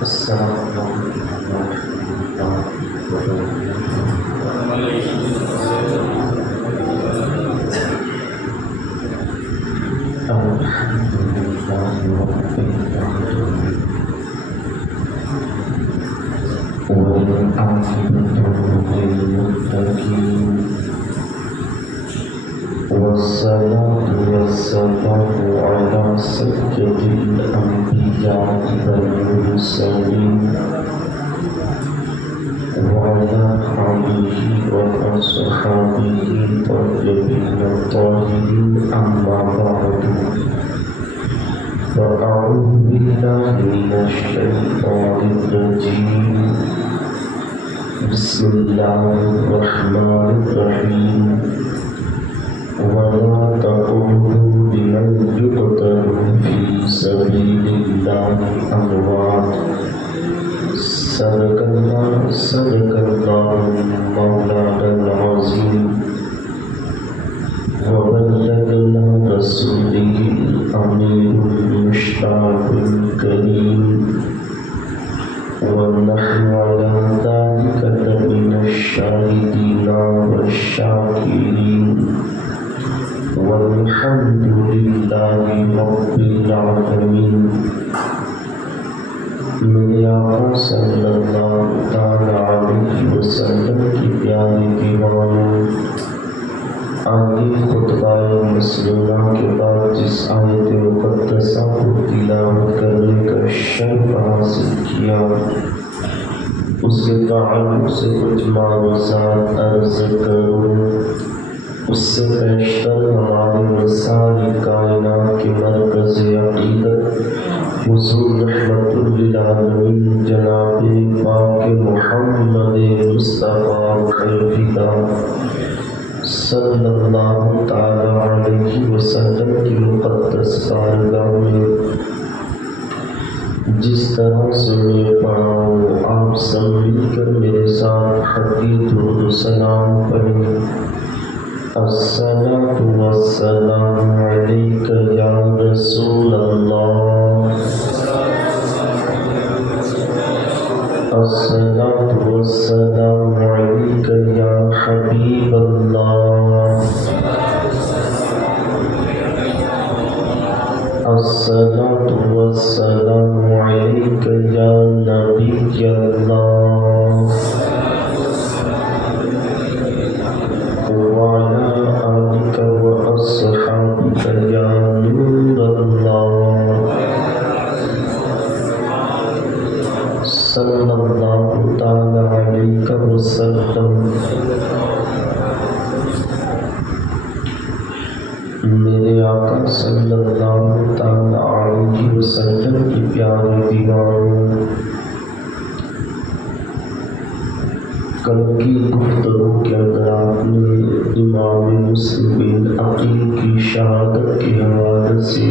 السلام علیکم ورحمۃ اللہ وبرکاتہ۔ الحمد للہ رب العالمین والعاقبۃ للمتقین والصلاة والسلام على سيد الأنبياء والمرسلين وعلى آله وأصحابه الطيبين الطاهرين، أما بعد، فأعوذ بالله من الشيطان الرجيم. بسم الله الرحمن الرحيم. ولا تقولوا لمن يقتل في سبيل الله أموات. صدق الله مولانا العظيم. وبلغنا رسوله الأمين المشتاق الكريم. ونحن على ذلك لمن الشاهدين والشاكرين، والحمد للہ رب العالمین۔ میرے آقا صلی اللہ تعالی علیہ وسلم کی پیاری دیوانوں، آگے خطبہ مسلمہ کے بعد جس آیت مقدسہ کو تلاوت کرنے کا شرف حاصل کیا، اس کے تعلق سے کچھ معروضات عرض کروں۔ اس سے بیشتر ہمارے مسائل کائنات کے مرکز عقیدت حضور رحمت للعالمین جناب پاک محمد مصطفیٰ خیرفدہ صلی اللہ تعالی علیہ وسلم کی مقدس بارگاہ میں جس طرح سے میں پڑھا ہوں، آپ سب مل کر میرے ساتھ حقیق درود و سلام پڑھیں۔ الصلاة والسلام عليك يا رسول الله، الصلاة والسلام عليك يا حبيب الله، الصلاة والسلام عليك يا نبي الله، وعلى آلك وأصحابك يا نور الله، صلى الله تعالى عليك وسلم۔ میرے آقا صلی اللہ تعالی علیہ وسلم کی پیاری دیوانوں، کل کی گفتگو کے اندر آپ نے امام مسلم بن عقیل کی شہادت کے حوالے سے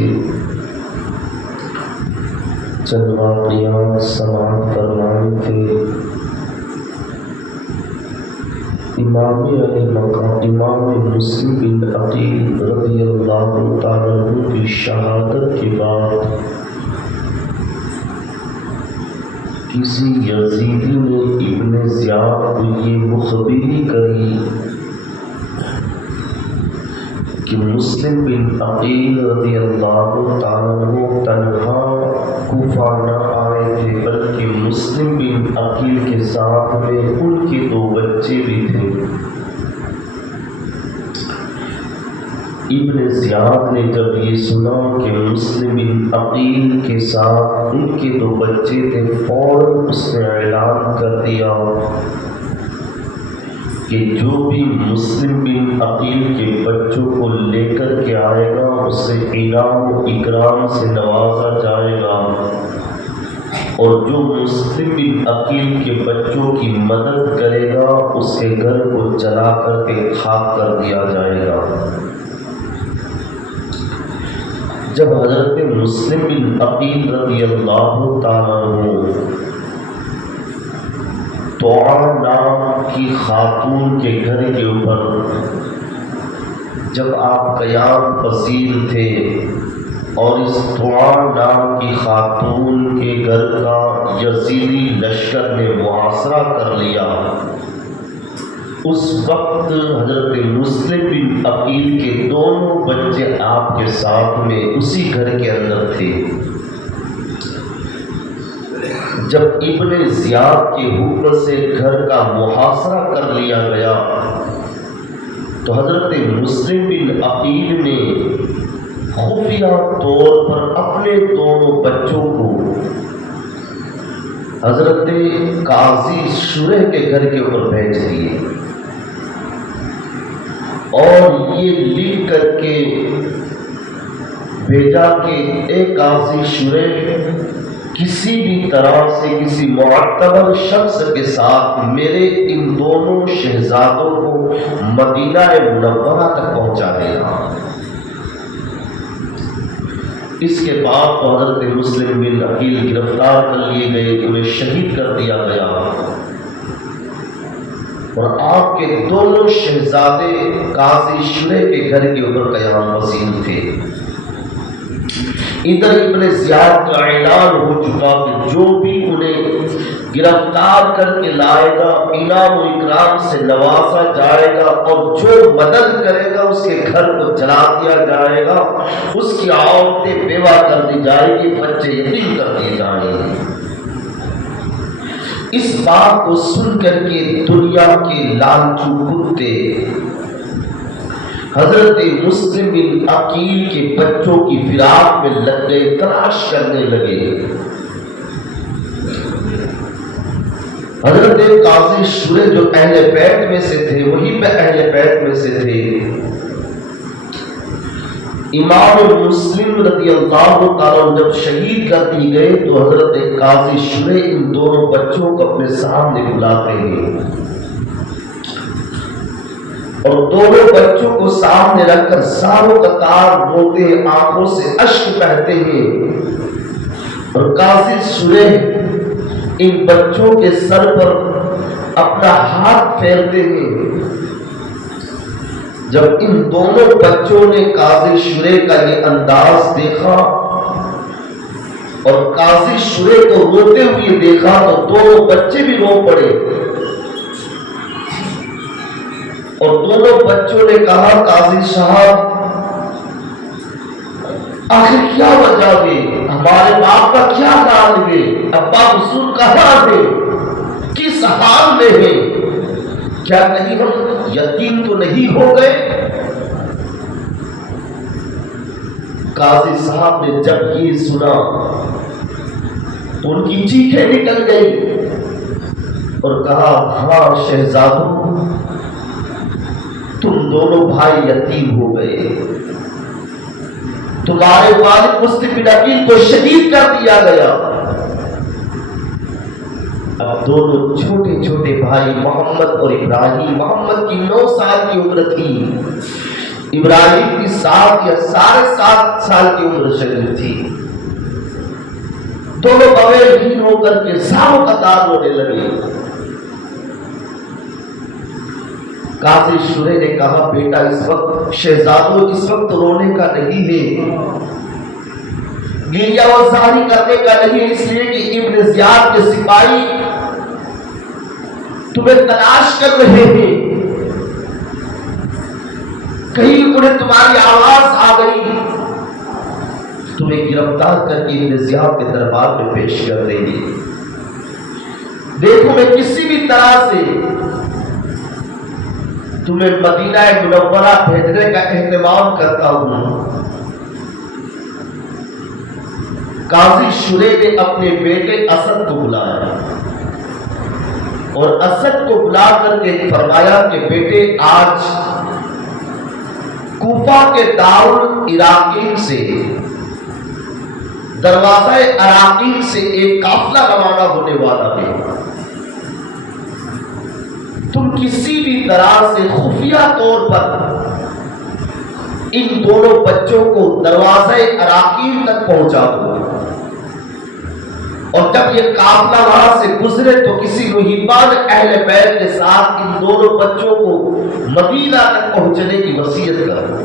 چند واقعات سماعت فرمائے تھے۔ امام مسلم بن عقیل رضی اللہ تعالیٰ عنہ کی شہادت کے بعد کسی یزیدی نے ابن زیاد کو یہ مخبری کری کہ مسلم بن عقیل رضی اللہ تعالیٰ عنہ تنہا کوفہ نہ آئے تھے، بلکہ مسلم بن عقیل کے ساتھ میں ان کے 2 بچے بھی تھے۔ ابن زیاد نے جب یہ سنا کہ مسلم بن عقیل کے ساتھ ان کے 2 بچے تھے، فوراً اس نے اعلان کر دیا کہ جو بھی مسلم بن عقیل کے بچوں کو لے کر کے آئے گا اسے انعام و اکرام سے نوازا جائے گا، اور جو مسلم بن عقیل کے بچوں کی مدد کرے گا اس کے گھر کو جلا کر کے خاک کر دیا جائے گا۔ جب حضرت مسلم بن عقیل رضی اللہ تعالیٰ عنہ طوعا نام کی خاتون کے گھر کے اوپر جب آپ قیام پذیر تھے اور اس طعام نام کی خاتون کے گھر کا یزیدی لشکر نے محاصرہ کر لیا، اس وقت حضرت مسلم بن عقیل کے دونوں بچے آپ کے ساتھ میں اسی گھر کے اندر تھے۔ جب ابن زیاد کے حکم سے گھر کا محاصرہ کر لیا گیا تو حضرت مسلم بن عقیل نے خفیہ طور پر اپنے دونوں بچوں کو حضرت قاضی شریح کے گھر کے اوپر بھیج دیے اور یہ لکھ کر کے بھیجا کہ اے قاضی شریح، کسی بھی طرح سے کسی معتبر شخص کے ساتھ میرے ان دونوں شہزادوں کو مدینہ منورہ تک پہنچا دینا۔ اس کے بعد تو حضرت مسلم بن عقیل گرفتار کر لیے گئے، انہیں شہید کر دیا گیا اور آپ کے دونوں شہزادے قاضی شریح کے گھر کے اوپر قیام پذیر تھے۔ ادھر ابن زیاد کا اعلان ہو چکا کہ جو بھی انہیں گرفتار کر کے لائے گا انعام و اکرام سے نوازا جائے گا، اور جو مدد کرے گا اس کے گھر کو جلا دیا جائے گا، اس کی عورتیں بیوہ کر دی جائے گی، بچے یتیم کر دیے جائیں گے۔ اس بات کو سن کر کے دنیا کے لالچو کتے حضرت مسلم بن عقیل کے بچوں کی فراق میں لگ گئے، تلاش کرنے لگے۔ حضرت قاضی شریح جو اہل بیت میں سے تھے، وہی پہ اہل بیت میں سے تھے، امام مسلم رضی اللہ تعالیٰ جب شہید کر دی گئے تو حضرت قاضی شریح ان دونوں بچوں کو اپنے سامنے بلاتے ہیں اور دونوں بچوں کو سامنے رکھ کر ساروں قطار روتے ہیں، آنکھوں سے اشک بہتے ہیں، اور قاضی شریح ان بچوں کے سر پر اپنا ہاتھ پھیرتے ہیں۔ جب ان دونوں بچوں نے قاضی شریح کا یہ انداز دیکھا اور قاضی شریح کو روتے ہوئے دیکھا تو دونوں بچے بھی رو پڑے، اور دونوں بچوں نے کہا قاضی صاحب آخر کیا وجہ ہے، ہمارے باپ کا کیا حال ہے، ابا حضور کہاں ہے، کس حال میں ہے، کیا کہیں ہم یتیم تو نہیں ہو گئے؟ قاضی صاحب نے جب یہ سنا تو ان کی چیخیں نکل گئی اور کہا ہاں شہزادوں، تم دونوں بھائی یتیم ہو گئے، تمہارے والد مسلم بن عقیل کو شہید کر دیا گیا، اب دونوں چھوٹے چھوٹے بھائی محمد اور ابراہیم، محمد کی 9 سال کی عمر تھی، ابراہیم کی 7 یا 7.5 سال کی عمر شریف تھی، دونوں بغیر ہو کر کے ساروں قطار رونے لگے۔ قاضی شریح نے کہا بیٹا اس وقت شہزادوں اس وقت رونے کا نہیں ہے، گریہ وزاری کرنے کا نہیں، اس لیے کہ ابن زیاد کے سپاہی تمہیں تلاش کر رہے ہیں، کہیں انہیں تمہاری آواز آ گئی، تمہیں گرفتار کر کے ابن زیاد کے دربار میں پیش کر دیں گے۔ دیکھو میں کسی بھی طرح سے تمہیں مدینہ منورہ بھیجنے کا اہتمام کرتا ہوں۔ قاضی شریح نے اپنے بیٹے اسد کو بلایا اور اسد کو بلا کر کے فرمایا کہ بیٹے آج کوفہ کے دارالعراقین سے دروازہ عراقین سے ایک قافلہ روانہ ہونے والا ہے، تم کسی بھی طرح سے خفیہ طور پر ان دونوں بچوں کو دروازہ عراقین تک پہنچا دو، اور جب یہ قافلہ وہاں سے گزرے تو کسی محبان اہل بیت کے ساتھ ان دونوں بچوں کو مدینہ تک پہنچنے کی وصیت کرو۔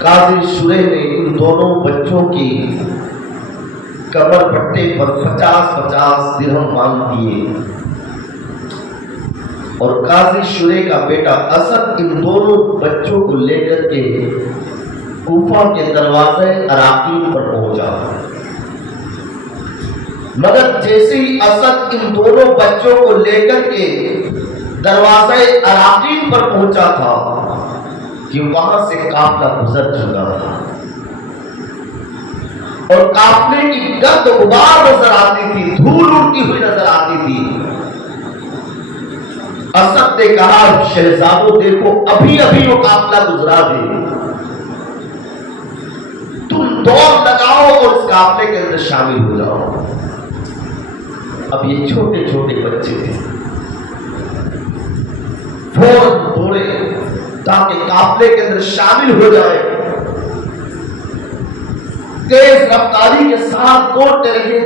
قاضی شریح نے ان دونوں بچوں کی کمر پٹے پر 50-50 درہم مانگ دیے اور قاضی شریح کا بیٹا اسد ان دونوں بچوں کو لے کر کے کوفہ کے دروازے عراقیل پر پہنچا، مگر جیسے ہی اسد ان دونوں بچوں کو لے کر کے دروازے عراقیل پر پہنچا تھا کہ وہاں سے قافلہ گزر چکا تھا اور قافلے کی گرد و غبار نظر آتی تھی، دھول اڑتی ہوئی نظر آتی تھی۔ اسد نے کہا شہزادو دیکھو ابھی ابھی وہ قافلہ گزرا دے، تم دوڑ لگاؤ اور اس قافلے کے اندر شامل ہو جاؤ۔ اب یہ چھوٹے چھوٹے بچے تھے، فوراً دوڑے تاکہ قافلے کے اندر شامل ہو جائے، تیز رفتاری کے ساتھ دوڑتے رہے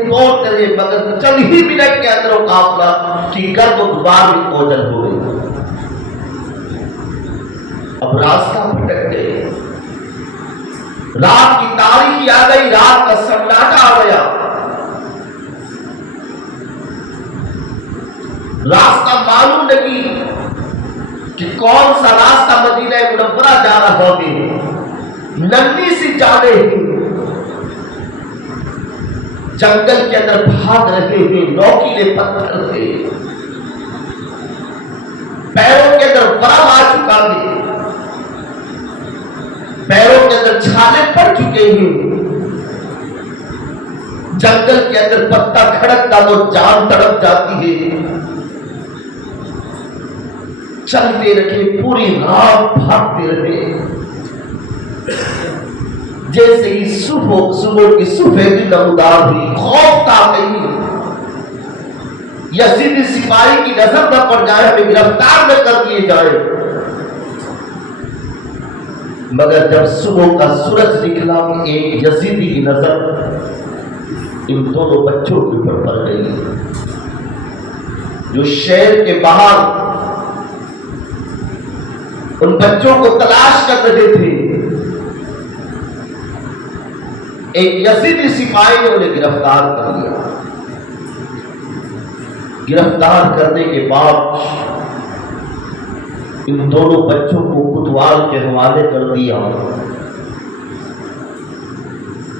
مگر چند ہی منٹ کے اندر وہ قافلہ کی گرد و غبار میں اوجل ہو گئی۔ اب راستہ بھٹک گئے، رات کی تاریکی آ گئی، رات کا سناٹا آ گیا، راستہ معلوم نہیں کہ کون سا راستہ مدینہ منورہ جا رہا ہوگی، ننھی سی جانیں جنگل کے اندر بھاگ رہے ہیں، نوکیلے پتھر تھے، پیروں کے اندر ورم آ چکا ہے، پیروں کے اندر چھالے پڑ چکے ہیں، جنگل کے اندر پتا کھڑکتا تو جان تڑپ جاتی ہے۔ چلتے رہے، پوری رات بھاگتے رہے، جیسے ہی صبح کی سفیدی نمودار ہوئی، خوف تھا کہیں یزیدی سپاہی کی نظر نہ پڑ جائے، ہمیں گرفتار نہ کر دیے جائے۔ مگر جب صبح کا سورج نکلا، ایک یزیدی کی نظر ان دونوں بچوں کے اوپر پڑ گئی جو شہر کے باہر ان بچوں کو تلاش کر رہے تھے۔ ایک یزیدی سپاہی نے انہیں گرفتار کر لیا، گرفتار کرنے کے بعد ان دونوں بچوں کو کوتوال کے حوالے کر دیا۔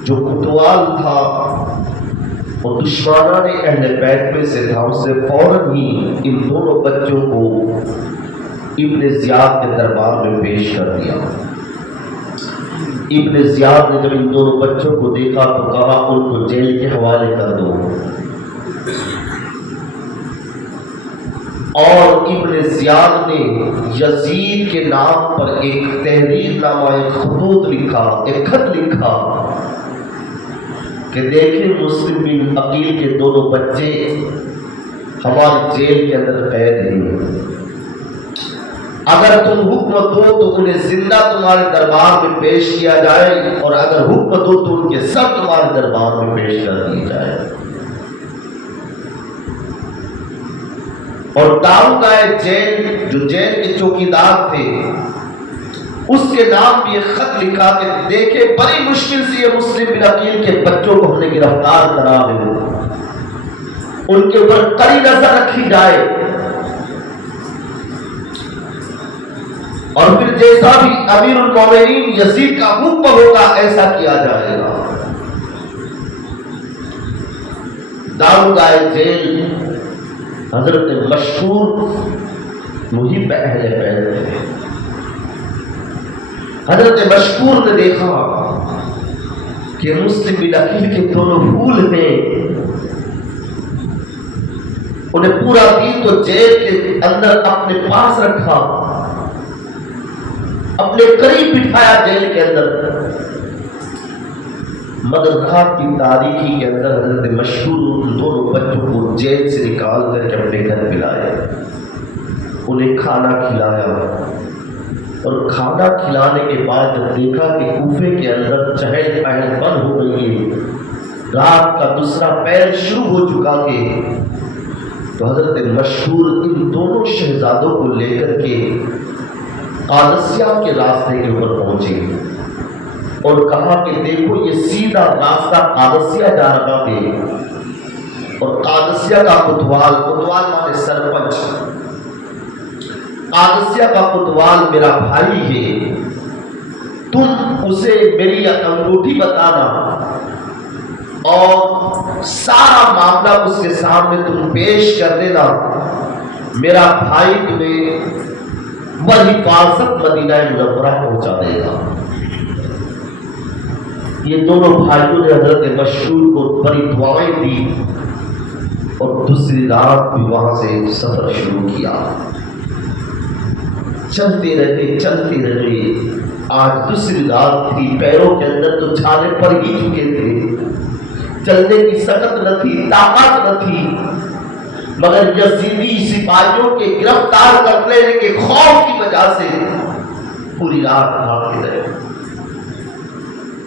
جو کوتوال تھا وہ دشمنان اہل بیت میں سے تھا، اس سے فوراً ہی ان دونوں بچوں کو ابن زیاد کے دربار میں پیش کر دیا۔ ابن زیاد نے جب ان دونوں بچوں کو دیکھا تو کہا ان کو جیل کے حوالے کر دو، اور ابن زیاد نے یزید کے نام پر ایک تحریر نامہ، ایک خطوط لکھا، ایک خط لکھا کہ دیکھیں مسلم بن عقیل کے دونوں بچے ہماری جیل کے اندر قید ہیں، اگر تم حکم دو تو انہیں زندہ تمہارے دربار میں پیش کیا جائے، اور اگر حکم دو تو ان کے سب تمہارے دربار میں پیش کر دی جائے۔ اور داؤد جیل جو جیل کے چوکیدار تھے اس کے نام بھی ایک خط لکھا کہ دیکھیں بڑی مشکل سے یہ مسلم بن عقیل کے بچوں کو ہم نے گرفتار کرا ہے، ان کے اوپر کڑی نظر رکھی جائے، اور پھر جیسا بھی امیر المومنین یزید کا حکم ہوگا ایسا کیا جائے گا۔ داؤد جیل حضرت مشہور محب اہل بیت تھے۔ حضرت مشہور نے دیکھا کہ مسلم بن عقیل کے دونوں پھول ہیں، انہیں پورا دن تو جیل کے اندر اپنے پاس رکھا، اپنے قریب بٹھایا جیل کے اندر، مگر رات کی تاریکی کے اندر حضرت مشہور ان دونوں بچوں کو جیل سے نکال کر کے اپنے گھر پلایا، انہیں کھانا کھلایا، اور کھانا کھلانے کے بعد جب دیکھا کہ کوفے کے اندر چہل پہل بند ہو گئی ہے، رات کا دوسرا پہر شروع ہو چکا ہے، تو حضرت مشہور ان دونوں شہزادوں کو لے کر کے قادسیہ کے راستے کے اوپر پہنچے۔ اور کہا کہ دیکھو یہ سیدھا راستہ قادسیہ جا رہا ہے، اور قادسیہ کا کوتوال مانے سرپنچ، قادسیہ کا کوتوال میرا بھائی ہے، تم اسے میری انگوٹھی بتانا اور سارا معاملہ اس کے سامنے تم پیش کر دینا، میرا بھائی تمہیں بحفاظت مدینہ منورہ پہنچا دے گا۔ یہ دونوں بھائیوں نے حضرت مشہور کو بڑی دعائیں دی اور دوسری رات بھی وہاں سے سفر شروع کیا۔ چلتے رہے، آج دوسری رات تھی، پیروں کے اندر تو چھالے پڑ ہی چکے تھے، چلنے کی سکت نہ تھی، طاقت نہ تھی، مگر یزیدی سپاہیوں کے گرفتار کرنے کے خوف کی وجہ سے پوری رات بھاگتے رہے،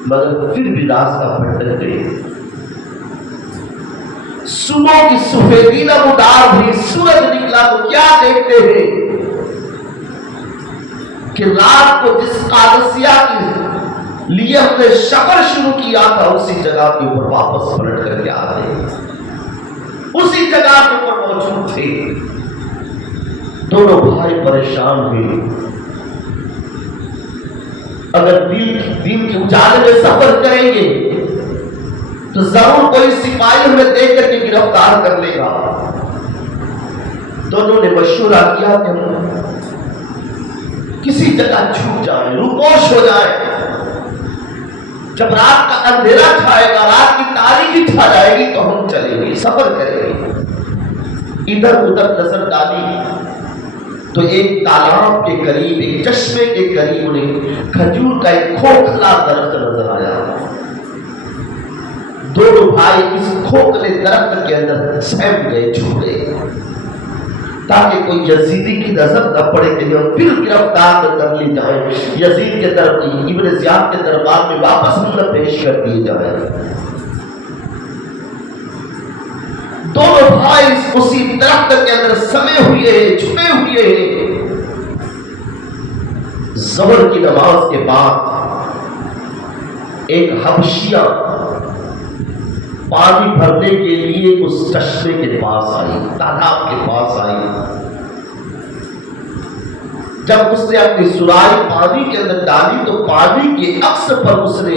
مگر پھر بھی راستہ بھٹک گئے۔ صبح کی سفیدی نمودار ہوئی، سورج نکلا تو کیا دیکھتے ہیں کہ رات کو جس قادسیہ کے لیے ہم نے سفر شروع کیا تھا اسی جگہ کے اوپر واپس پلٹ کر کے آ رہے ہیں، اسی جگہ کے اوپر موجود تھے۔ دونوں بھائی پریشان ہوئے، اگر دین کے اجالے میں سفر کریں گے تو ضرور کوئی سپاہی ہمیں دیکھ کر کے گرفتار کر لے گا۔ دونوں نے مشورہ کیا کہ ہم کسی جگہ چھپ جائیں، روپوش ہو جائیں، جب رات کا اندھیرا چھائے گا، رات کی تاریکی چھا جائے گی تو ہم چلیں گے، سفر کریں گے۔ ادھر ادھر نظر ڈالی تو ایک تالاب کے قریب، ایک چشمے کے قریب انہیں کھجور کا ایک کھوکھلا درخت نظر آیا۔ دونوں بھائی اس کھوکھلے درخت کے اندر سہم گئے، چھپ گئے، تاکہ کوئی یزیدی کی نظر نہ پڑے کہ ہم پھر گرفتار نہ کر لی جائیں، یزید کے طرف ابن زیاد کے دربار میں واپس نہ پیش کر دیے جائیں۔ دونوں بھائی اسی درخت کے اندر سمے ہوئے ہیں، چھپے ہوئے ہیں۔ ظہر کی نماز کے بعد ایک حبشیہ پانی بھرنے کے لیے اس چشمے کے پاس آئی، تالاب کے پاس آئی۔ جب اس نے اپنی سرائی پانی کے اندر ڈالی تو پانی کے عکس پر اس نے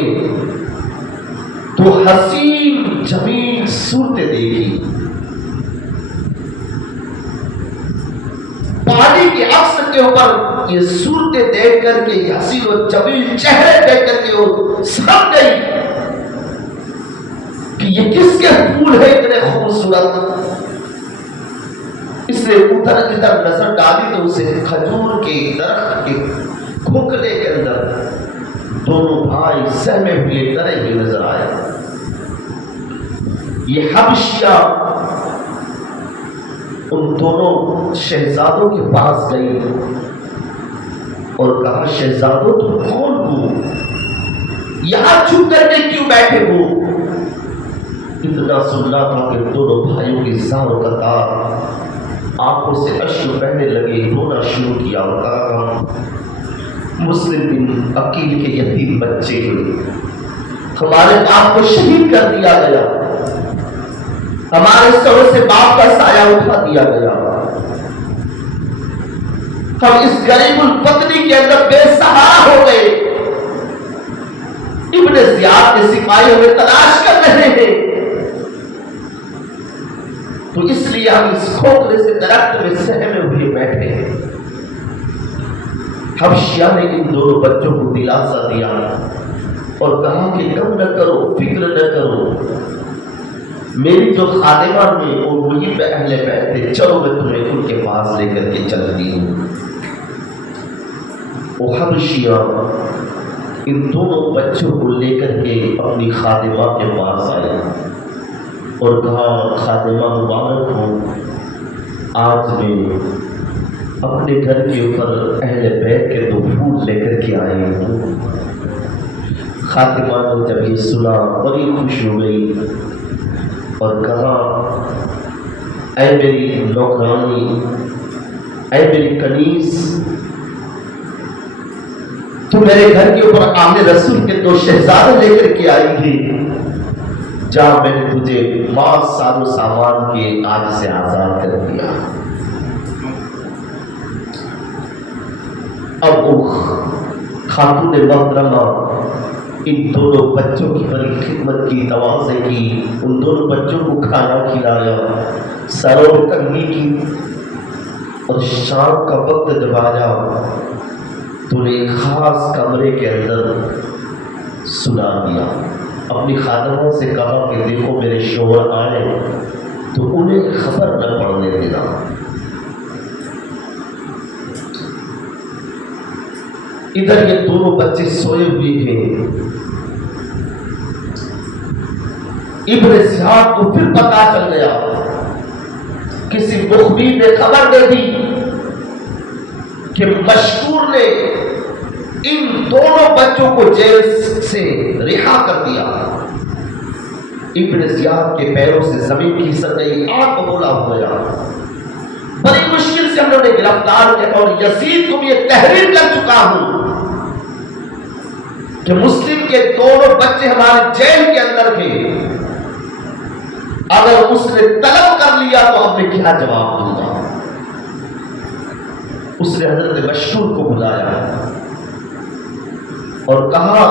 تو حسین جمیل صورتیں دیکھی۔ پانی کے عکس کے اوپر یہ صورتیں دیکھ کر کے، حسین و جمیل چہرے دیکھ کر کے وہ سمجھ گئی کہ یہ کس کے پھول ہے اتنے خوبصورت۔ اس نے ادھر ادھر نظر ڈالی تو اسے کھجور کے درخت کے کھوکھلے کے اندر دونوں بھائی سہمے ہوئے ڈرے ہوئے نظر آئے۔ یہ حبشیہ ان دونوں شہزادوں کے پاس گئی اور کہا، شہزادوں تم کون ہو؟ یہاں چھپ کر کے کیوں بیٹھے ہو؟ اتنا سننا تھا کہ دونوں بھائیوں کی زار و قطار آنکھوں سے اشک بہنے لگے، رونا شروع کیا اور کہا، مسلم بن عقیل کے یتیم بچے ہمارے باپ کو شہید کر دیا گیا، ہمارے سروں سے باپ کا سایہ اٹھا دیا گیا، ہم اس غریب الپتنی کے اندر بے سہارا ہو گئے، ابن زیاد کے سپاہی ہمیں تلاش کر رہے ہیں، تو اس لیے ہم اس کھوکھلے سے درخت میں سہمے ہوئے بیٹھے ہیں۔ حبشیہ نے ان دونوں بچوں کو دلاسا دیا اور کہا کہ غم نہ کرو، فکر نہ کرو، میری جو خادمہ میں اور وہی پہ اہل بیت تھے، چلو میں تمہیں ان کے پاس لے کر کے چلتی ہوں۔ وہ حبشیہ ان دونوں بچوں کو لے کر کے اپنی خادمہ کے پاس آیا اور کہا، خادمہ مبارک ہو، آج میں اپنے گھر کے اوپر اہل بیت کے 2 پھول لے کر کے آئی ہوں۔ خادمہ نے جب یہ سنا بڑی خوش ہو گئی اور کہا، اے میری نوکرانی، اے میری کنیز، تو تو میرے گھر کے اوپر آمنے رسول کے 2 شہزادے لے کر کے آئی تھی، جہاں میں نے تجھے مال سار و سامان کے آج سے آزاد کر دیا۔ اب وہ خاتون محترمہ ان دونوں بچوں کی بڑی خدمت کی، تواضع کی، ان دونوں بچوں کو کھانا کھلایا، سروں پہ کنگھی کی، اور شام کا وقت جب آیا تو نے ایک خاص کمرے کے اندر سلا دیا۔ اپنی خادموں سے کہا کہ دیکھو میرے شوہر آئے تو انہیں خبر نہ پڑنے دینا۔ ادھر یہ دونوں بچے سوئے ہوئے ہیں۔ ابن زیاد کو پھر پتا چل گیا، کسی مخبر نے خبر دے دی کہ مشکور نے ان دونوں بچوں کو جیل سے رہا کر دیا۔ ابن زیاد کے پیروں سے زمین کھسک گئی، آنکھ بولا ہو گیا۔ بڑی مشکل سے ہم نے گرفتار کیا اور یزید کو یہ تحریر کر چکا ہوں کہ مسلم کے دونوں بچے ہمارے جیل کے اندر تھے، اگر اس نے طلب کر لیا تو ہم نے کیا جواب دوں گا۔ اس نے حضرت مشکور کو بلایا اور کہا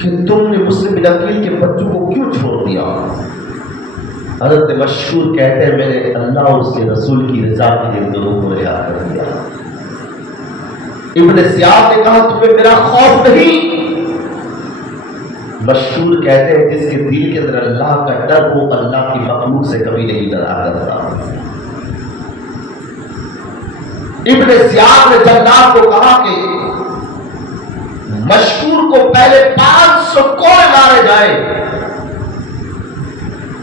کہ تم نے مسلم بن عقیل کے بچوں کو کیوں چھوڑ دیا؟ حضرت مشکور کہتے ہیں میں نے اللہ اور اس کے رسول کی رضا کے لیے دونوں کو رہا کر دیا۔ ابن زیاد نے کہا تمہیں میرا خوف نہیں؟ مشکور کہتے ہیں جس کے دل کے اندر اللہ کا ڈر وہ اللہ کی مخلوق سے کبھی نہیں ڈرا کرتا۔ ابن زیاد نے جلاد کو کہا کہ مشکور کو پہلے 500 کوڑے مارے جائے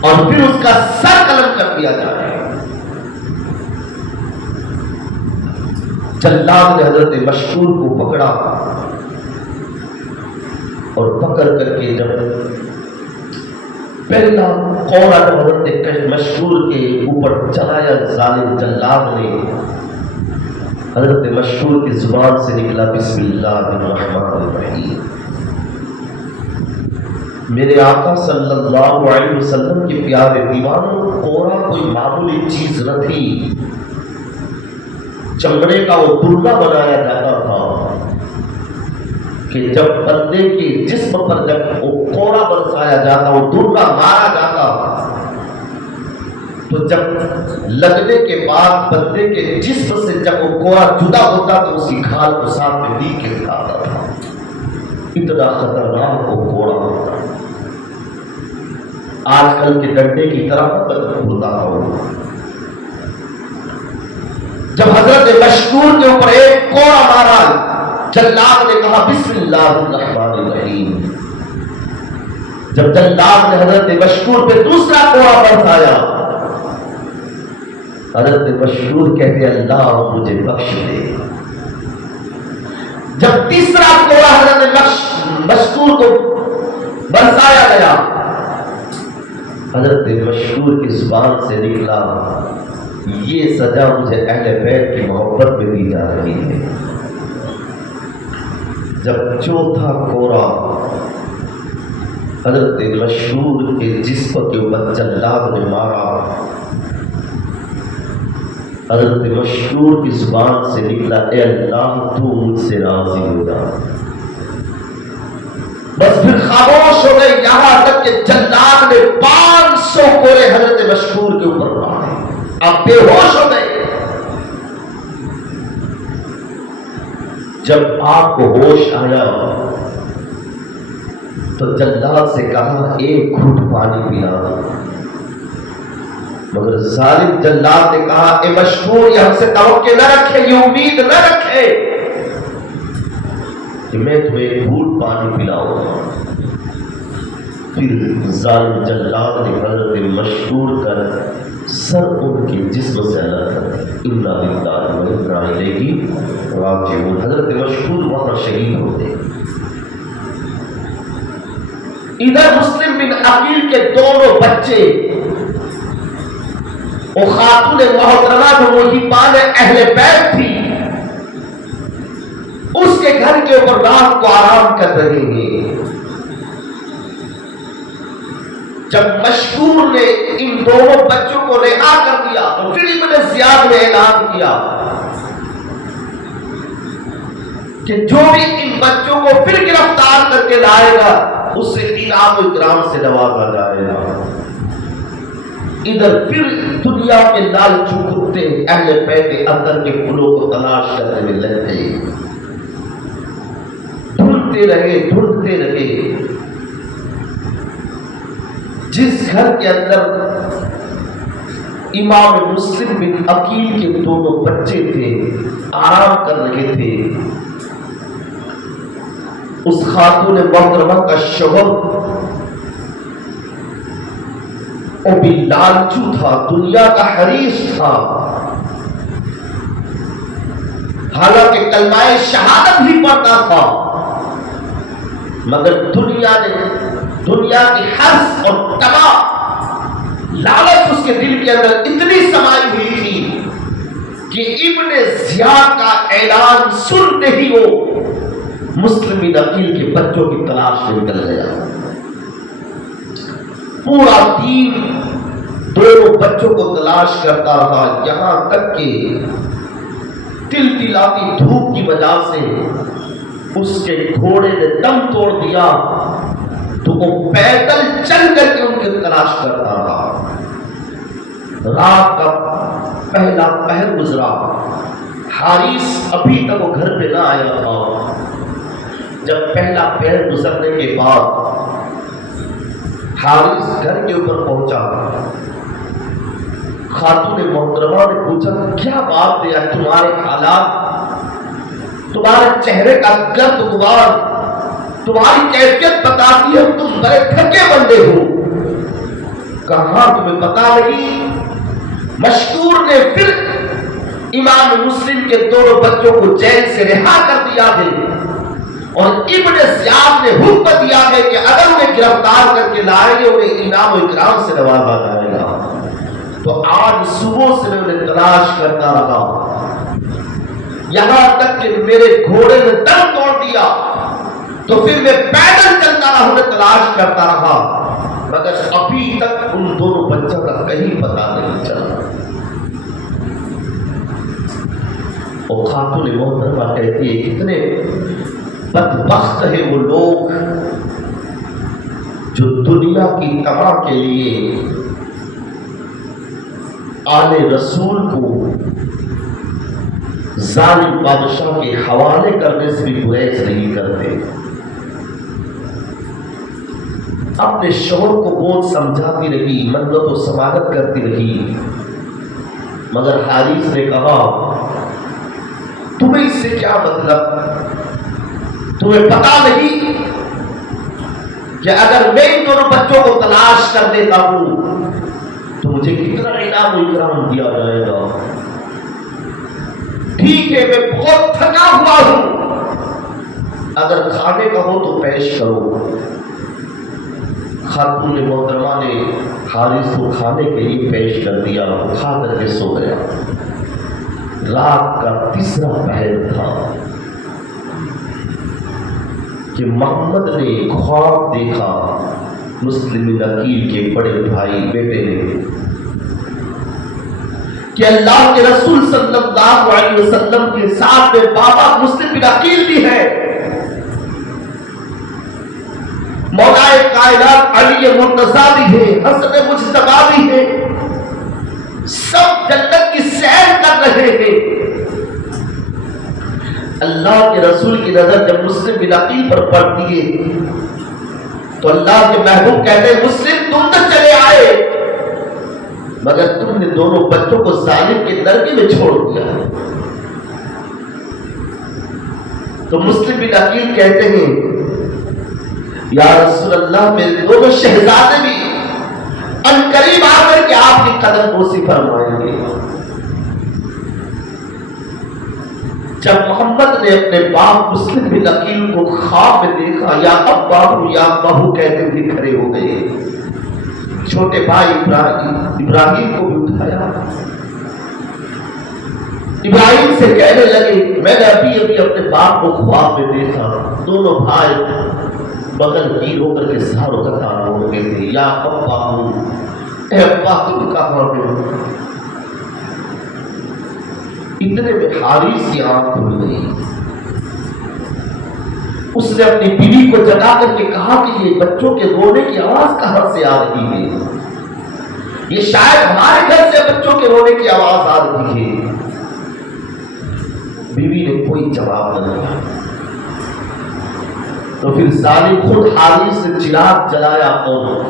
اور پھر اس کا سر قلم کر دیا جائے۔ جلاد نے حضرت مشکور کو پکڑا اور پکڑ کر کے جب پہلا کوڑا حضرت مشکور کے اوپر چلایا، ظالم جلاد نے حضرت مشکور کی زبان سے نکلا بسم اللہ الرحمن الرحیم۔ میرے آقا صلی اللہ علیہ وسلم کے پیارے دیوانوں، کوڑا کوئی معمولی چیز نہ تھی، چمڑے کا وہ درگا بنایا جاتا تھا کہ جب بندے کے جسم پر جب وہ کوڑا برسایا جاتا، وہ درگا مارا جاتا تو جب لگنے کے بعد بندے کے جسم سے جب وہ کوڑا جدا ہوتا تو اس کی کھال کو ساتھ میں لی کے دکھاتا تھا۔ اتنا خطرناک وہ کوڑا ہوتا، آج کل کے ڈنڈے کی طرح ہوتا تھا وہ۔ جب حضرت مشکور کے اوپر ایک کوڑا مارا، جلاد نے کہا بسم اللہ الرحمن الرحیم۔ جب جلاد نے حضرت مشکور پہ دوسرا کوڑا برسایا، حضرت مشکور کہتے اللہ مجھے بخش دے۔ جب تیسرا کوڑا حضرت مشکور کو برسایا گیا، حضرت مشکور کی زبان سے نکلا یہ سزا مجھے اہل بیت کی محبت میں دی جا رہی ہے۔ جب چوتھا کوڑا حضرت مشکور کے جسم کے اوپر جلاد نے مارا، حضرت مشکور کی زبان سے نکلا اے اللہ تو مجھ سے راضی ہو جا۔ بس پھر خاموش ہو گئی، یہاں تک کہ جلاد نے 500 کوڑے حضرت مشکور کے اوپر مارے، اب بے ہوش ہو گئے۔ جب آپ کو ہوش آیا تو جلاد سے کہا ایک گھوٹ پانی پلا، مگر ظالم جلاد نے کہا اے مشکور یہ ہم سے توقع نہ رکھے، یہ امید نہ رکھے کہ میں تمہیں ایک گھوٹ پانی پلاؤں گا۔ پھر ظالم جلاد نے حضرت مشکور کر سر ان کے جسم سے الگ کر انا للہ و انا الیہ راجعون۔ حضرت مشکور وہاں شہید ہوتے۔ ادھر مسلم بن عقیل کے دونوں بچے، وہ خاتون محترمہ جو محبان اہل بیت تھی، اس کے گھر کے اوپر رات کو آرام کر رہے ہیں. جب مشکور نے ان دونوں بچوں کو رہا کر دیا تو پھر ابن زیاد نے اعلان کیا کہ جو بھی ان بچوں کو پھر گرفتار کر کے لائے گا اسے انعام و اکرام سے نوازا جائے گا. ادھر پھر دنیا کے لالچو کتے اہل بیت اندر کے پھولوں کو تلاش کرنے میں لگ گئے. ڈھونڈتے رہے. جس گھر کے اندر امام مسلم بن عقیل کے دونوں بچے تھے آرام کر رہے تھے، اس خاتون محترمہ کا شوہر وہ بھی لالچو تھا، دنیا کا حریص تھا. حالانکہ کلمہ شہادت بھی پڑھتا تھا، مگر دنیا کی حرص اور تمام لالچ اس کے دل کے اندر اتنی سمائی ہوئی تھی کہ ابن زیاد کا اعلان سنتے ہی وہ مسلم بن عقیل کے بچوں کی تلاش میں نکل گیا. پورا دن دونوں بچوں کو تلاش کرتا رہا، یہاں تک کہ تلتلاتی دھوپ کی وجہ سے اس کے گھوڑے نے دم توڑ دیا تو وہ پیدل چل کر کے ان کی تلاش کرتا رہا. رات کا پہلا پہر گزرا، حارث ابھی تک وہ گھر پہ نہ آیا تھا. جب پہلا پہر گزرنے کے بعد حارث گھر کے اوپر پہنچا، خاتون محترمہ نے پوچھا کیا بات ہے، تمہارے حالات، تمہارے چہرے کا گرد غبار، تمہاری کیفیت بتاتی ہے تم بڑے تھکے بندے ہو. کہاں تمہیں پتا نہیں؟ مشکور نے پھر امام مسلم کے دونوں بچوں کو جیل سے رہا کر دیا ہے اور ابن زیاد نے حکم دیا ہے کہ اگر انہیں گرفتار کر کے لائیں گے انہیں انعام و اکرام سے نوازا جائے گا. تو آج صبح سے میں انہیں تلاش کرتا رہا، یہاں تک کہ میرے گھوڑے نے دم توڑ دیا. تو پھر میں پیدل چلتا رہا، انہیں تلاش کرتا رہا، مگر ابھی تک ان دونوں بچوں کا کہیں پتہ نہیں چلا. اور خاتون محترمہ کہتی ہے کتنے بدبخت ہے وہ لوگ جو دنیا کی تباہ کے لیے آل رسول کو ظالم بادشاہ کے حوالے کرنے سے بھی گریز نہیں کرتے. اپنے شوہر کو بہت سمجھاتی رہی، منت و سماعت کرتی رہی، مگر حارث نے کہا تمہیں اس سے کیا مطلب؟ تمہیں پتا نہیں کہ اگر میں ان دونوں بچوں کو تلاش کر دیتا ہوں تو مجھے کتنا انعام و اکرام دیا جائے گا؟ ٹھیک ہے میں بہت تھکا ہوا ہوں، اگر کھانے کا ہو تو پیش کرو. خاتون محترمہ نے حارث کو کھانے کے لیے پیش کر دیا، وہ کھا کر کے سو گیا. رات کا تیسرا پہر تھا کہ محمد نے خواب دیکھا، مسلم بن عقیل کے بڑے بھائی بیٹے نے، کہ اللہ کے رسول صلی اللہ علیہ وسلم کے ساتھ میں بابا مسلم بن عقیل بھی ہے، مولا کائنات علی مرتضیٰ بھی ہے، حسن مجتبیٰ بھی ہے، سب جنت کی سیر کر رہے ہیں. اللہ کے رسول کی نظر جب مسلم بن عقیل پر پڑتی ہے تو اللہ کے محبوب کہتے ہیں مسلم تم تو چلے آئے مگر تم نے دونوں بچوں کو ظالم کے درگے میں چھوڑ دیا. تو مسلم بن عقیل کہتے ہیں یا رسول اللہ میرے دونوں شہزادے بھی عنقریب آ کر کے آپ کی قدم بوسی فرمائیں گے. جب محمد نے اپنے باپ مسلم بن عقیل کو خواب میں دیکھا، یا اباہو کہتے ہوئے کھڑے ہو گئے. چھوٹے بھائی ابراہیم کو بھی اٹھایا، ابراہیم سے کہنے لگے میں نے ابھی اپنے باپ کو خواب میں دیکھا، دونوں بھائی بغل گیر ہو کر کے ساروں کا کام ہو گئے تھے، یا ابا ہوں، اے ابا تم کہاں ہو؟ اتنے میں حارث کی آنکھ کھل گئی، اس نے اپنی بیوی کو جگا کر کے کہا کہ یہ بچوں کے رونے کی آواز کہاں سے آ رہی ہے؟ یہ شاید ہمارے گھر سے بچوں کے رونے کی آواز آ رہی ہے۔ بیوی نے کوئی جواب نہ دیا، تو پھر ظالم خود حارث نے چراغ جلایا اور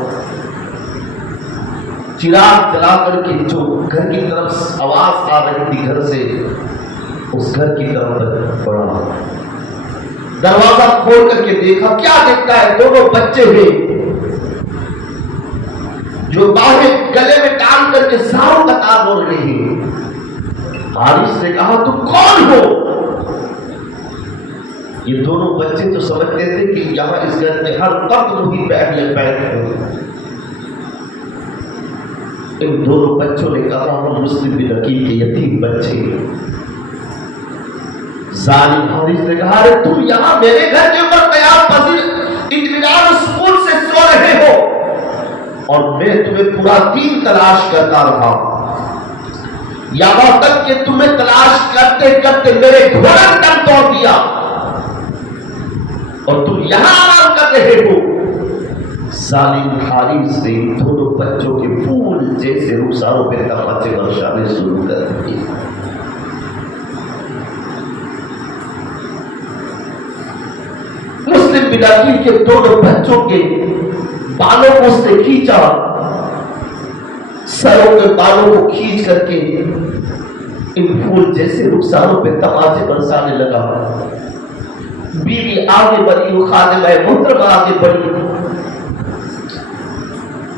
چراغ جلا کر کے جو گھر کی طرف آواز آ رہی تھی گھر سے، اس گھر کی طرف بڑھا، دروازہ کھول کر کے دیکھا، کیا دیکھتا ہے؟ دونوں بچے ہیں جو باہیں گلے میں ٹانگ کر کے ساروں کا تار بول رہے ہیں۔ حارث نے کہا تم کون ہو؟ یہ دونوں بچے تو سمجھتے تھے کہ یہاں اس گھر کے ہر فرد وہی اہلیت پیدا ہے۔ ان دونوں بچوں نے کہا ہم مسلم بن عقیل کے یتیم بچے۔ ظالم حارث نے کہا ارے تم یہاں میرے گھر کے اوپر قیام پذیر اطمینان و سکون سے سو رہے ہو اور میں تمہیں پورا دن تلاش کرتا رہا، یہاں تک کہ تمہیں تلاش کرتے کرتے میرے گھوڑا تک توڑ دیا اور تم یہاں آرام کر رہے ہو۔ ظالم حارث نے دونوں بچوں کے پھول جیسے رخساروں پہ تماچے برسانے شروع کر دیے۔ مسلم بن عقیل کے دونوں بچوں کے بالوں کو اس نے کھینچا، سروں کے بالوں کو کھینچ کر کے ان پھول جیسے رخساروں پہ تماچے برسانے لگا۔ بیوی آگے بڑھی، وہ خادمہ محترمہ آگے بڑھی۔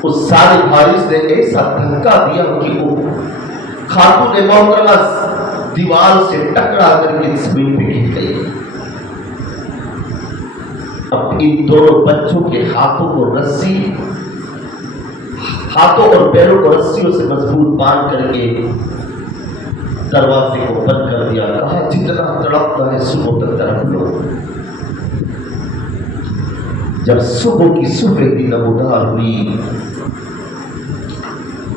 اس ظالم حارث نے ایسا دھکا دیا کہ وہ خاتون محترمہ دیوار سے ٹکرا کر کے زمین پہ گر گئی۔ اب ان دونوں بچوں کے ہاتھوں اور پیروں کو رسیوں سے مضبوط باندھ کر کے دروازے کو بند کر دیا، کہا جتنا تڑپتا ہے صبح تک تڑپ لو۔ جب صبح کی سفیدی نمودار ہوئی،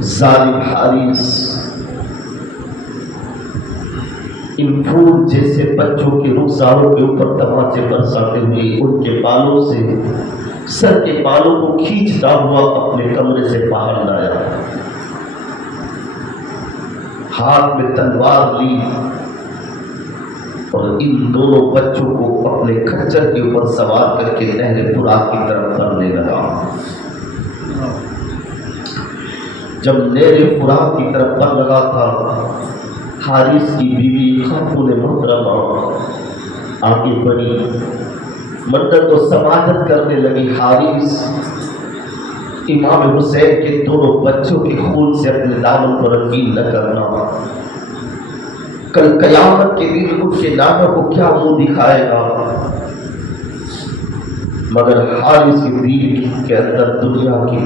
ظالم حارث ان پھول جیسے بچوں کے رخساروں کے اوپر تماچے برساتے ہوئے ان کے بالوں سے سر کے بالوں کو کھینچتا ہوا اپنے کمرے سے باہر لایا، ہاتھ میں تلوار لی اور ان دونوں بچوں کو اپنے کھچر کے اوپر سوار کر کے نہر فرات کی طرف بڑھنے لگا۔ جب نہر فرات کی طرف بڑھ لگا تھا، حارث کی بیوی خاتون محترمہ آگے بڑھی، منت و سماجت کرنے لگی۔ حارث امام حسین کے دونوں بچوں کے خون سے اپنے دامن کو رنگین نہ کرنا، کل قیامت کے دن ان کے ناموں کو کیا منہ دکھائے گا۔ مگر حارث کی دل کے اندر دنیا کی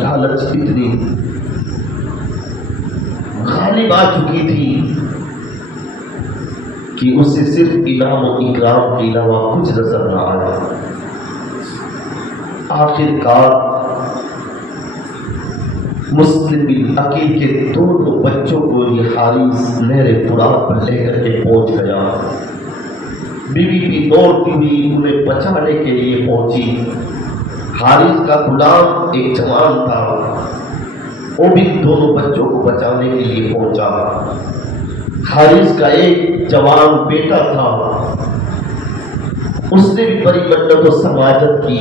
لالچ اتنی غالب آ چکی تھی کہ اسے صرف انعام و اکرام کے علاوہ کچھ نظر نہ آیا۔ آخر کار مسلم بن عقیل کے دونوں بچوں کو یہ حارث نہر فرات پر لے کر کے پہنچ گیا۔ بیوی بھی دوڑتی ہوئی انہیں بچانے کے لیے پہنچی۔ حارث کا غلام ایک جوان تھا، وہ بھی دونوں بچوں کو بچانے کے لیے پہنچا۔ حارث کا ایک جوان بیٹا تھا، اس نے بھی بڑی منت و سماجت کی،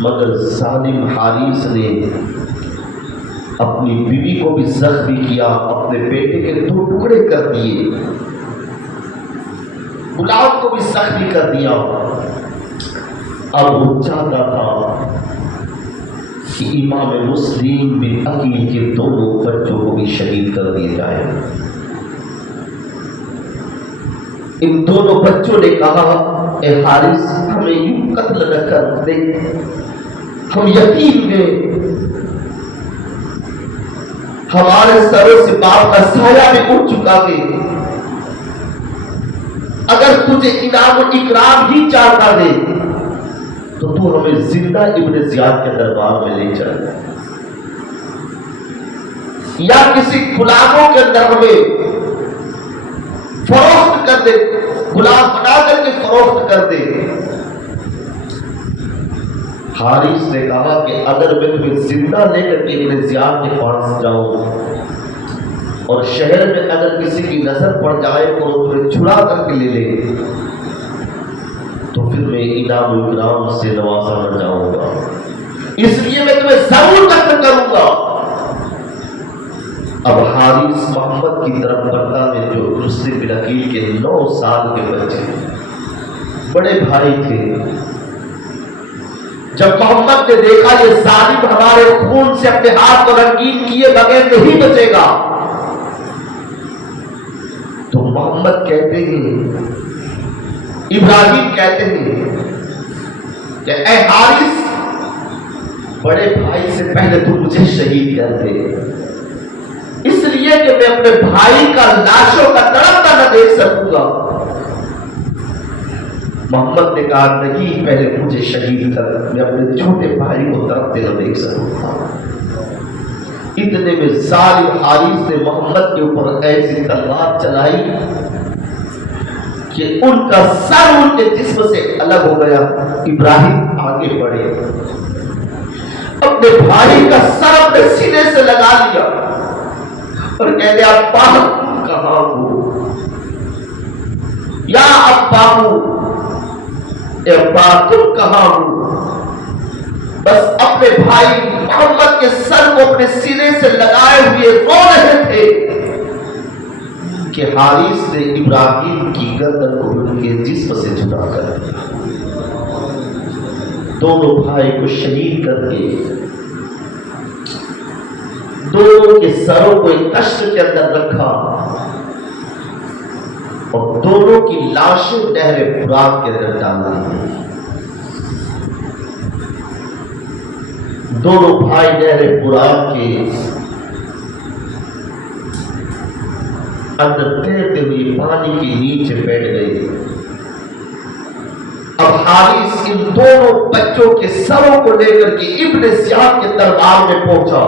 مگر ظالم حارث نے اپنی بیوی کو بھی زخمی کیا، اپنے بیٹے کے 2 ٹکڑے کر دیے، غلام کو بھی زخمی کر دیا۔ اب وہ چاہتا تھا کہ امام مسلم بن عقیل کے دونوں بچوں کو بھی شہید کر دیا جائے۔ ان دونوں بچوں نے کہا اے حارث ہمیں یوں قتل نہ کر دے، ہم یتیم ہیں، ہمارے سروں سے باپ کا سایہ بھی اٹھ چکا ہے، اگر تجھے انعام و اکرام ہی چاہتا ہے تو تو ہمیں زندہ ابن زیاد کے دربار میں لے چل، یا کسی غلاموں کے اندر ہمیں فروخت کر دے، غلام بنا کر کے فروخت کر دے۔ حارث نے کہا کہ اگر میں تمہیں زندہ لے کر کے ابن زیاد کے پاس جاؤں اور شہر میں اگر کسی کی نظر پڑ جائے اور تمہیں چھڑا کر کے لے لے تو پھر میں انعام و اکرام سے نوازا نہ جاؤں گا، اس لیے میں تمہیں ضرور قتل کروں گا۔ اب حارث محمد کی طرف بڑھتا ہے، جو مسلم بن عقیل کے 9 سال کے بچے بڑے بھائی تھے۔ جب محمد نے دیکھا یہ ظالم ہمارے خون سے اپنے ہاتھ کو رنگین کیے بغیر نہیں بچے گا، تو محمد کہتے ہیں، ابراہیم کہتے ہیں کہ اے حارث، بڑے بھائی سے پہلے تو مجھے شہید کر دے، اس لیے کہ میں اپنے بھائی کا لاشوں کا تڑپتا نہ دیکھ سکوں گا۔ محمد نے کہا نہیں، پہلے مجھے شہید کر، میں اپنے چھوٹے بھائی کو تڑپتے نہ دیکھ سکوں گا۔ اتنے میں ظالم حارث نے محمد کے اوپر ایسی تلوار چلائی کہ ان کا سر ان کے جسم سے الگ ہو گیا۔ ابراہیم آگے بڑھے، اپنے بھائی کا سر اپنے سینے سے لگا لیا اور کہتے ابا کہاں ہو، یا ابا ہو، اے ابا تم کہاں ہو؟ بس اپنے بھائی محمد کے سر کو اپنے سینے سے لگائے ہوئے رو رہے تھے کہ حارث نے ابراہیم کی گردن کو ان کے جسم سے جدا کر دیا، دونوں بھائی کو شہید کر کے دونوں کے سروں کو ایک تشت کے اندر رکھا اور دونوں کی لاشیں نہر فرات کے اندر ڈال دی۔ دونوں بھائی نہر فرات کے اندر تیرتے ہوئے پانی کے نیچے بیٹھ گئے۔ اب حارث ان دونوں بچوں کے سروں کو لے کر کے ابن زیاد کے دربار میں پہنچا،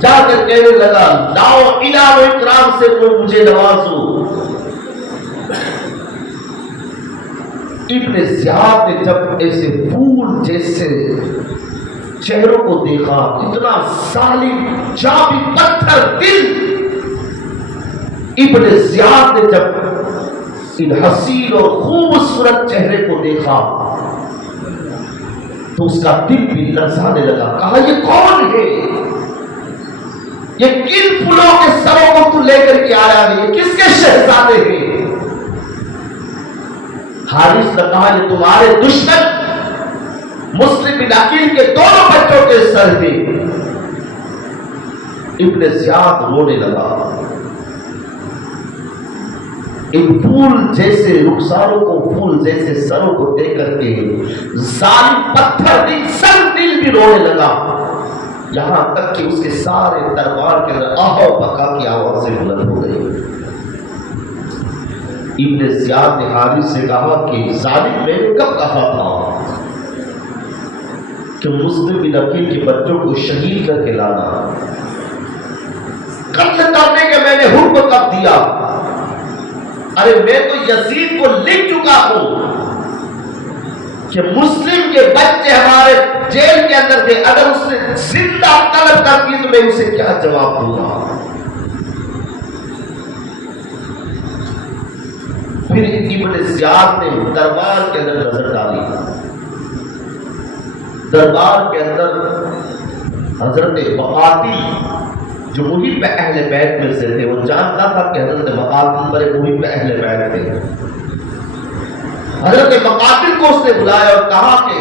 جا کر کہنے لگا لاؤ انعام و اکرام سے مجھے نوازو۔ ابن زیاد نے جب ایسے پھول جیسے چہروں کو دیکھا، اتنا ظالم چابی پتھر دل، ابن زیاد نے جب ان حسین اور خوبصورت چہرے کو دیکھا تو اس کا دل بھی لرزانے لگا۔ کہا یہ کون ہے؟ یہ کن پھولوں کے سروں کو تو لے کر کے آیا ہے؟ یہ کس کے شہزادے ہیں؟ حارث نے کہا یہ تمہارے دشمن مسلم بن عقیل کے دونوں بچوں کے سر تھے۔ ابن زیاد رونے لگا، ان پھول جیسے رخساروں کو، پھول جیسے سروں کو دیکھ کر کے ظالم پتھر دل سر دل بھی رونے لگا، یہاں تک کہ اس کے سارے دربار کے اندر آہو بکا کی آوازیں بلند ہو گئی۔ ابن زیاد نے حارث سے کہا کہ ظالم میں نے کب کہا تھا کہ مسلم بن عقیل کے بچوں کو شہید کر کے لانا، قتل کرنے کے میں نے حکم کب دیا؟ ارے میں تو یزید کو لکھ چکا ہوں کہ مسلم کے بچے ہمارے جیل کے اندر تھے، اگر اس نے زندہ طلب کر دی تو میں اسے کیا جواب دوں گا؟ پھر ابن زیاد نے دربار کے اندر نظر ڈالی، دربار کے اندر حضرت مقاتل جو محب اہل بیت میں سے تھے، وہ جانتا تھا کہ حضرت مقاتل بڑے محب اہل بیت تھے۔ حضرت مقاتل کو اس نے بلایا اور کہا کہ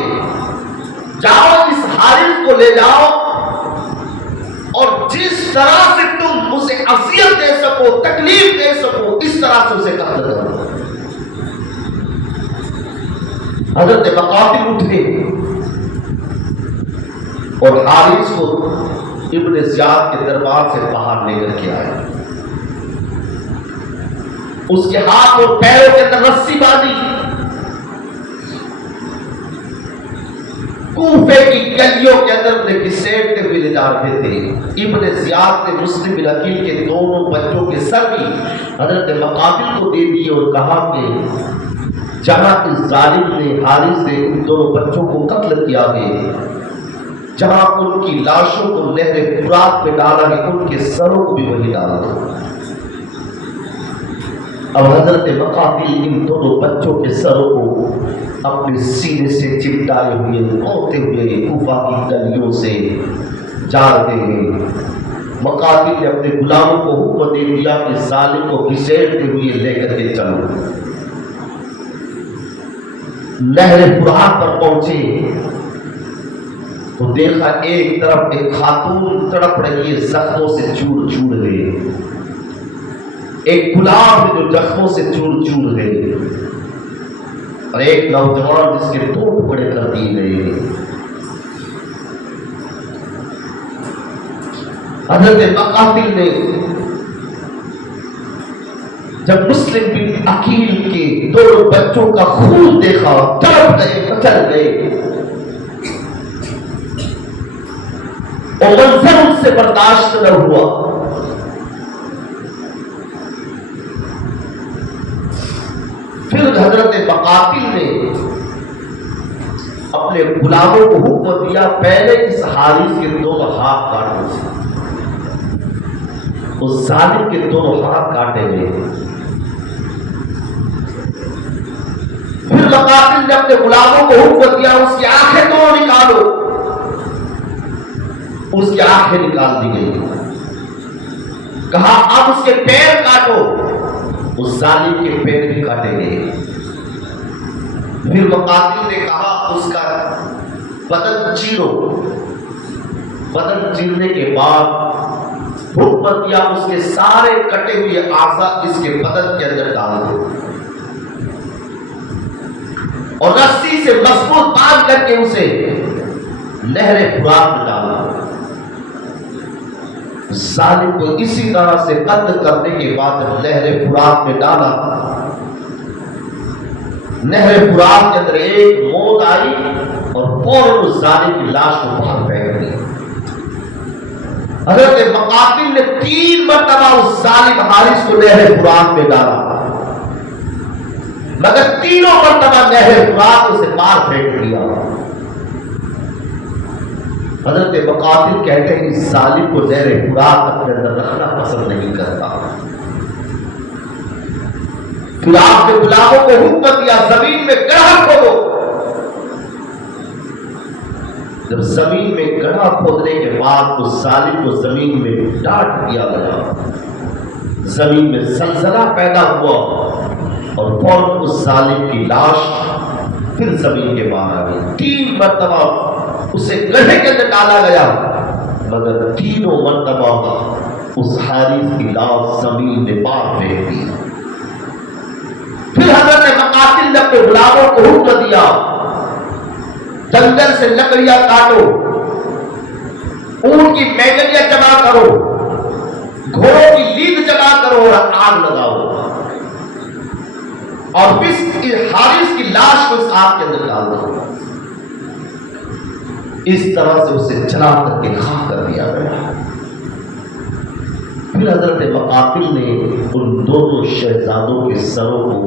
جاؤ اس حارث کو لے جاؤ اور جس طرح سے تم اسے اذیت دے سکو، تکلیف دے سکو، اس طرح سے اسے قتل کرو۔ حضرت مقاتل اٹھے، اور حارث کو ابن زیاد کے دربار سے باہر لے کر کے آئے، اس کے ہاتھ اور پیروں کے اندر رسی باندھی، کوفے کی گلیوں کے اندر انہیں گھسیٹتے ہوئے لے جا رہے تھے۔ ابن زیاد نے مسلم بن عقیل کے دونوں بچوں کے سر بھی حضرت مقاتل کو دے دیے اور کہا کہ جہاں اس ظالم نے حارث نے ان دونوں بچوں کو قتل کیا ہے، جہاں ان کی لاشوں کو نہر فرات میں ڈالا ہے، ان کے سروں کو بھی وہی ڈالا ہے۔ اب حضرت مقاتل ان دونوں بچوں کے سروں کو اپنے سینے سے چپٹائے ہوئے روتے ہوئے کوفہ کی گلیوں سے جا رہے ہیں۔ مقاتل نے اپنے غلاموں کو حکم دے دیا کہ ظالم کو گھسیٹتے ہوئے لے کر کے چلو۔ نہر فرات پر پہنچے تو دیکھا ایک طرف ایک خاتون تڑپ رہی ہے، زخموں سے چور چور گئے، ایک غلام جو زخموں سے چور چور گئے، اور ایک نوجوان جس کے دو ٹکڑے کر دیے گئے۔ حضرت مقاتل نے جب مسلم بن عقیل کے دونوں بچوں کا خون دیکھا، تڑپ گئے، کچل گئے، اور منظر ان سے برداشت نہ ہوا۔ پھر حضرت مقاتل نے اپنے غلاموں کو حکم دیا پہلے اس حارث کے دونوں ہاتھ کاٹو۔ اس ظالم کے دونوں ہاتھ کاٹے گئے۔ پھر مقاتل نے اپنے غلاموں کو حکم دیا اس کی آنکھیں دونوں نکالو۔ اس کی آنکھیں نکال دی گئی۔ کہا اب اس کے پیر کاٹو۔ اس ظالم کے پیر بھی کاٹے گئے۔ پھر مقاتل نے کہا اس کا بدن چیرو۔ بدن چیرنے کے بعد حکم دیا اس کے سارے کٹے ہوئے اعضاء اس کے بدن کے اندر ڈال دو، اور رسی سے مضبوط باندھ کر کے اسے نہر فرات میں ڈالا۔ ظالم کو اسی طرح سے قتل کرنے کے بعد نہر فرات میں ڈالا۔ نہر فرات کے اندر ایک موت آئی اور فوراً اس ظالم کی لاش کو باہر پھینک دی۔ حضرت مقاتل نے 3 مرتبہ اس ظالم حارث کو نہر فرات میں ڈالا، مگر تینوں مرتبہ نہر فرات اسے باہر پھینک دیا۔ حضرت مقاتل کہتے ہیں اس ظالم کو نہر فرات اپنے اندر رکھنا پسند نہیں کرتا۔ پھر آپ نے غلاموں کو حکم دیا زمین میں گڑھا کھودو۔ جب زمین میں گڑھا کھودنے کے بعد اس ظالم کو زمین میں ڈانٹ دیا گیا، زمین میں زلزلہ پیدا ہوا اور فوراً اس ظالم کی لاش پھر زمین کے باہر آ گئی۔ 3 مرتبہ اسے گڑھے کے اندر ڈالا گیا، مگر تینوں مرتبہ اس حارث کی لاش زمین میں باہر پھینک دی۔ پھر حضرت مقاتل نے اپنے غلاموں کو حکم دیا جنگل سے لکڑیاں کاٹو، اونٹ کی مینگنیاں جمع کرو، گھوڑوں کی لید جمع کرو اور آگ لگاؤ، اور پھر حارث کی لاش کو اس آگ کے اندر ڈال دو۔ اس طرح سے اسے جلا کر کے خاک کر دیا گیا۔ پھر حضرت مقاتل نے ان دونوں شہزادوں کے سروں کو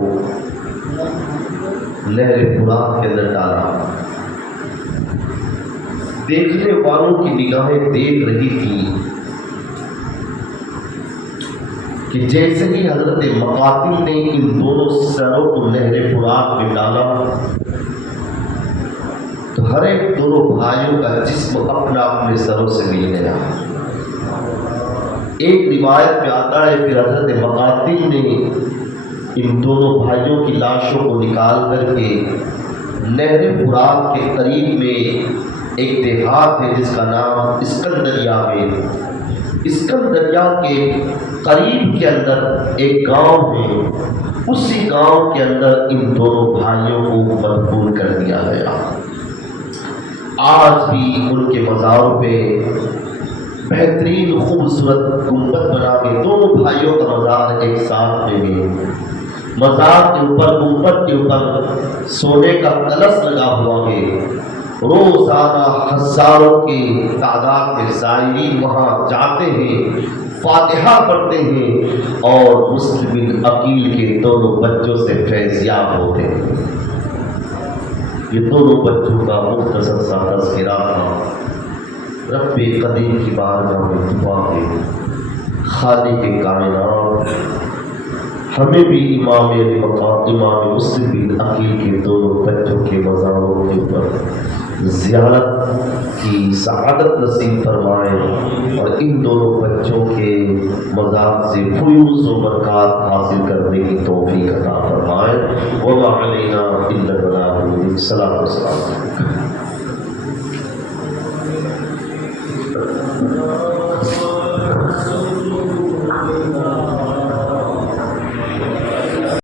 نہر فرات کے اندر ڈالا۔ دیکھنے والوں کی نگاہیں دیکھ رہی تھی کہ جیسے ہی حضرت مقاتل نے ان دونوں سروں کو نہر فرات میں ڈالا تو ہر ایک دونوں بھائیوں کا جسم اپنا اپنے سروں سے مل گیا۔ ایک روایت میں آتا ہے پھر حضرت مقاتل نے ان دونوں بھائیوں کی لاشوں کو نکال کر کے نہر فرات کے قریب میں ایک دیہات ہے جس کا نام اسکندریہ ہے، اسکندریہ کے قریب کے اندر ایک گاؤں ہے، اسی گاؤں کے اندر ان دونوں بھائیوں کو مدفون کر دیا گیا۔ آج بھی ان کے مزاروں پہ بہترین خوبصورت گنبد بنا کے دونوں بھائیوں کا مزار ایک ساتھ میں ہے، مزار کے اوپر گنبد کے اوپر سونے کا کلش لگا ہوا ہے، روزانہ ہزاروں کی تعداد میں زائرین وہاں جاتے ہیں، فاتحہ پڑھتے ہیں اور مسلم بن عقیل کے دونوں بچوں سے فیضیاب ہوتے ہیں۔ یہ دونوں بچوں کا مختصر سا تذکرہ تھا۔ رب قدیم کی بارگاہ میں دعا ہے، خالق کائنات ہمیں بھی امام علی مقام امام مسلم بن عقیل کے دونوں بچوں کے مزاروں کے اوپر زیارت کی سعادت نصیب فرمائے اور ان دونوں بچوں کے مزار سے فیوز و برکات حاصل کرنے کی توفیق عطا فرمائے۔ وما علینا الا البلاغ المبین۔ صلاۃ و سلام۔